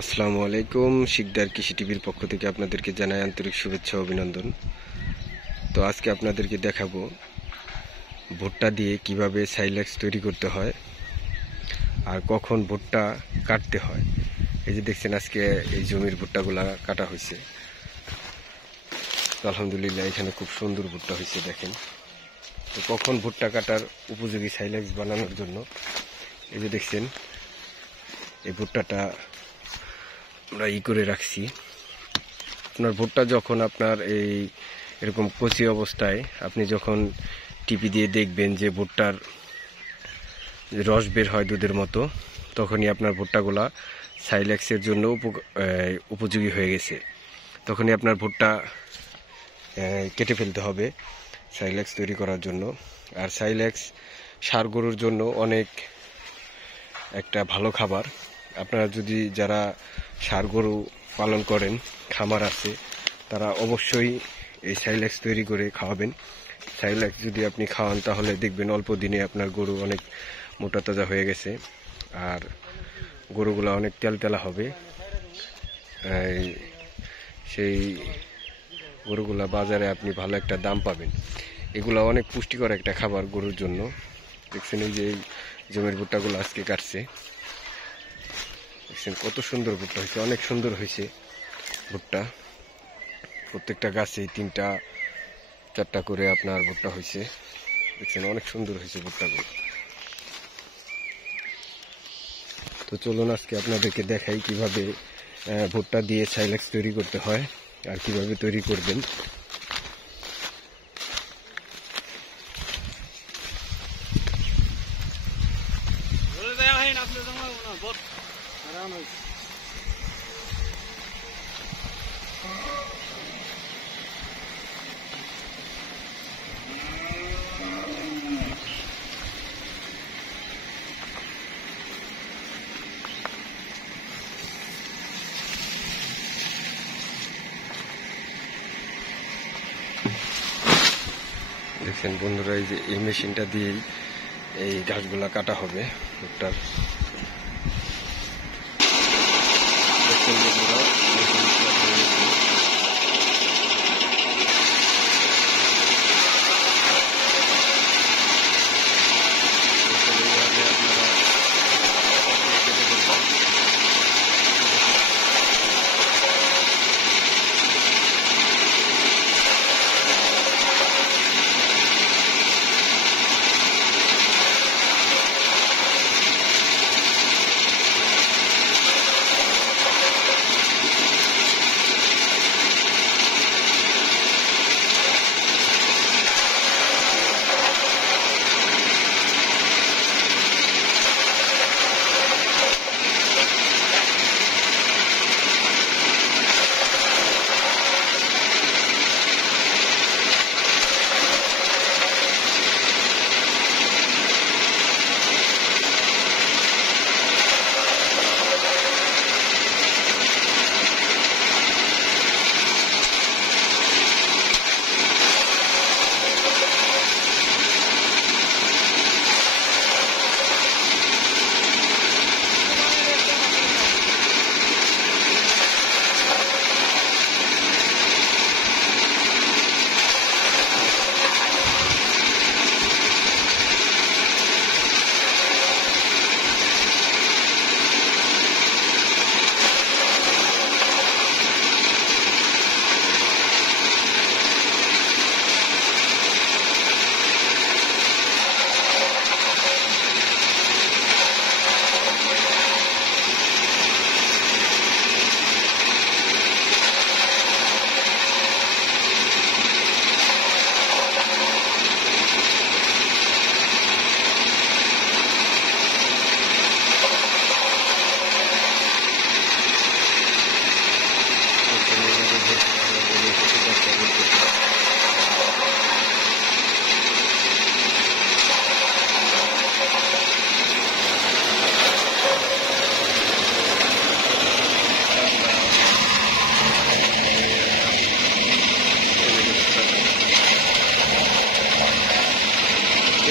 আসসালামু আলাইকুম। শিকদার কৃষি টিভির পক্ষ থেকে আপনাদেরকে জানাই আন্তরিক শুভেচ্ছা ও অভিনন্দন। তো আজকে আপনাদেরকে দেখাবো ভুট্টা দিয়ে কিভাবে সাইল্যাক্স তৈরি করতে হয় আর কখন ভুট্টা কাটতে হয়। এই যে দেখছেন আজকে এই জমির ভুট্টাগুলা কাটা হয়েছে। তো আলহামদুলিল্লাহ এখানে খুব সুন্দর ভুট্টা হয়েছে দেখেন। তো কখন ভুট্টা কাটার উপযোগী সাইল্যাক্স বানানোর জন্য এই যে দেখছেন এই ভুট্টাটা আমরা করে রাখছি। আপনার ভুট্টা যখন আপনার এরকম কচি অবস্থায় আপনি যখন টিপি দিয়ে দেখবেন যে ভুট্টার রস বের হয় দুধের মতো, তখনই আপনার ভুট্টাগুলা সাইল্যাক্সের জন্য উপযোগী হয়ে গেছে। তখনই আপনার ভুট্টা কেটে ফেলতে হবে সাইল্যাক্স তৈরি করার জন্য। আর সাইল্যাক্স ষাঁড় গরুর জন্য অনেক একটা ভালো খাবার। আপনারা যদি যারা ষাঁড় গরু পালন করেন, খামার আছে, তারা অবশ্যই এই সাইল্যাক্স তৈরি করে খাওয়াবেন। সাইল্যাক্স যদি আপনি খাওয়ান তাহলে দেখবেন অল্প দিনে আপনার গরু অনেক মোটা তাজা হয়ে গেছে আর গরুগুলা অনেক তেলতেলা হবে। সেই গরুগুলা বাজারে আপনি ভালো একটা দাম পাবেন। এগুলা অনেক পুষ্টিকর একটা খাবার গরুর জন্য। দেখছেন এই যে এই জমির ভুট্টাগুলো আজকে কাটছে, দেখছেন কত সুন্দর ভুট্টা হয়েছে, অনেক সুন্দর হয়েছে ভুট্টা। প্রত্যেকটা গাছে 3-4টা করে আপনার ভুট্টা হয়েছে, দেখছেন অনেক সুন্দর হয়েছে ভুট্টাগুলো। তো চলুন আজকে আপনাদেরকে দেখাই কিভাবে ভুট্টা দিয়ে সাইল্যাক্স তৈরি করতে হয় আর কিভাবে তৈরি করবেন। দেখছেন বন্ধুরা, এই যে এই মেশিনটা দিয়েই এই ঘাসগুলা কাটা হবে ভুট্টার। দেখছেন বন্ধুরা,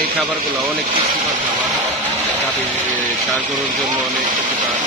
এই খাবারগুলো অনেক পুষ্টিকর খাবার, ষাঁড় গরুর জন্য অনেক উপকার।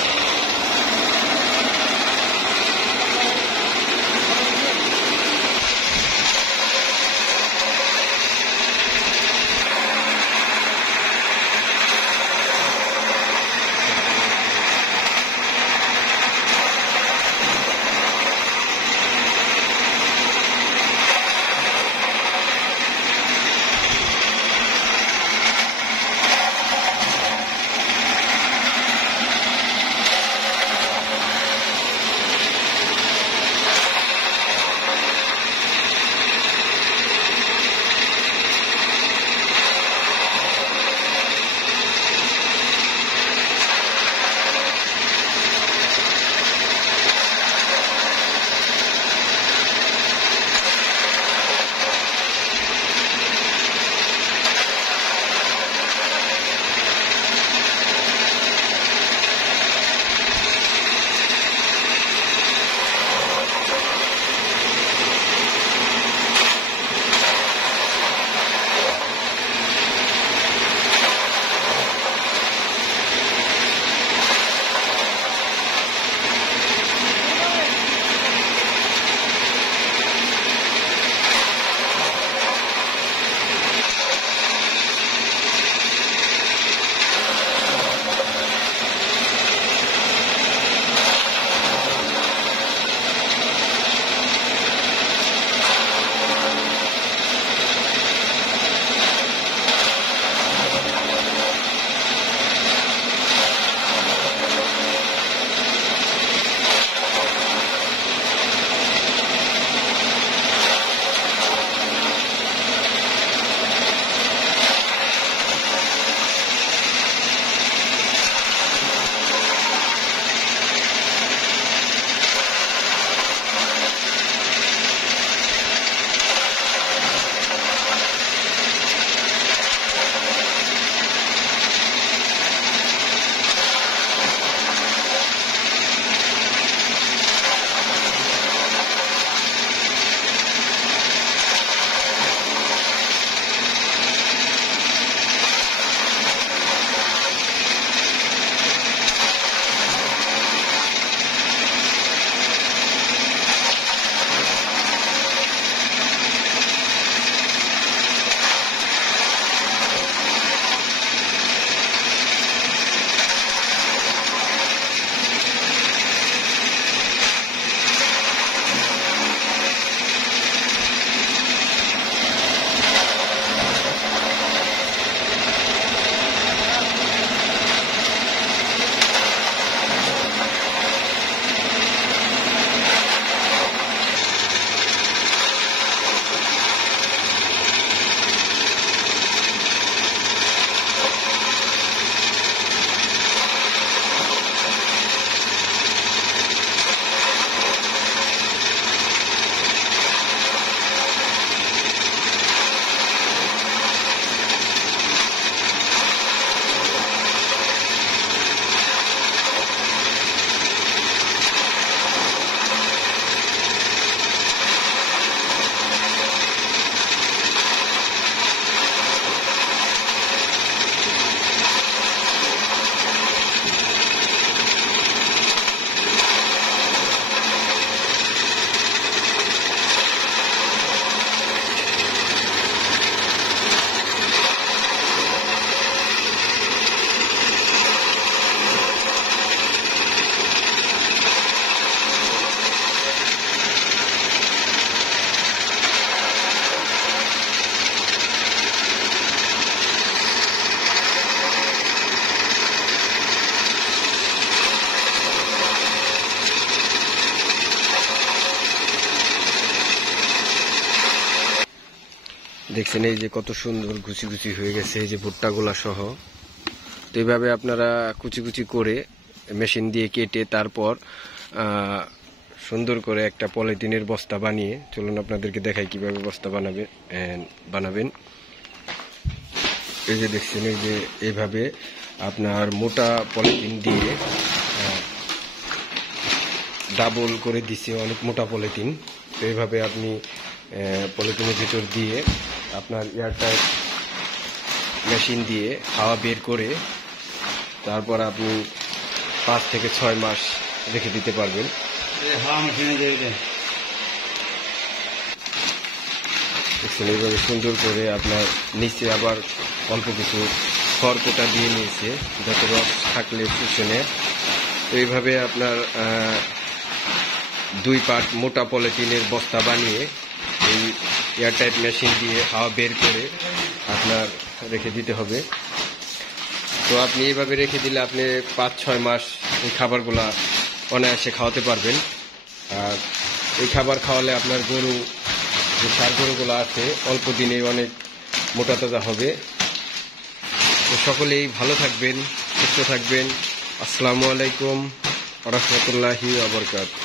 দেখছেন এই যে কত সুন্দর কুচি কুচি হয়ে গেছে এই যে ভুট্টাগুলা সহ। তো এইভাবে আপনারা কুচি কুচি করে মেশিন দিয়ে কেটে তারপর সুন্দর করে একটা পলিথিনের বস্তা বানিয়ে, চলুন আপনাদেরকে দেখাই কিভাবে বস্তা বানাবেন। এই যে দেখছেন এই যে এইভাবে আপনার মোটা পলিথিন দিয়ে ডাবল করে দিছে, অনেক মোটা পলিথিন। তো এইভাবে আপনি পলিথিনের ভিতর দিয়ে আপনার এয়ারটাইট মেশিন দিয়ে হাওয়া বের করে তারপর আপনি 5 থেকে 6 মাস রেখে দিতে পারবেন। দেখছেন এইভাবে সুন্দর করে আপনার নিচে আবার অল্প কিছু খড়কোটা দিয়ে নিয়েছে যাতে রস থাকলে পিছনে। তো এইভাবে আপনার 2 পার্ট মোটা পলিথিনের বস্তা বানিয়ে এই এয়ারটাইট মেশিন দিয়ে হাওয়া বের করে আপনার রেখে দিতে হবে। তো আপনি এইভাবে রেখে দিলে আপনি 5-6 মাস এই খাবারগুলা অনায়াসে খাওয়াতে পারবেন। আর এই খাবার খাওয়ালে আপনার গরু, যে ষাঁড় গরুগুলো আছে, অল্প দিনে অনেক মোটা তাজা হবে। তো সকলেই ভালো থাকবেন, সুস্থ থাকবেন। আসসালামু আলাইকুম ওয়া রাহমাতুল্লাহি ওয়া বারাকাতুহু।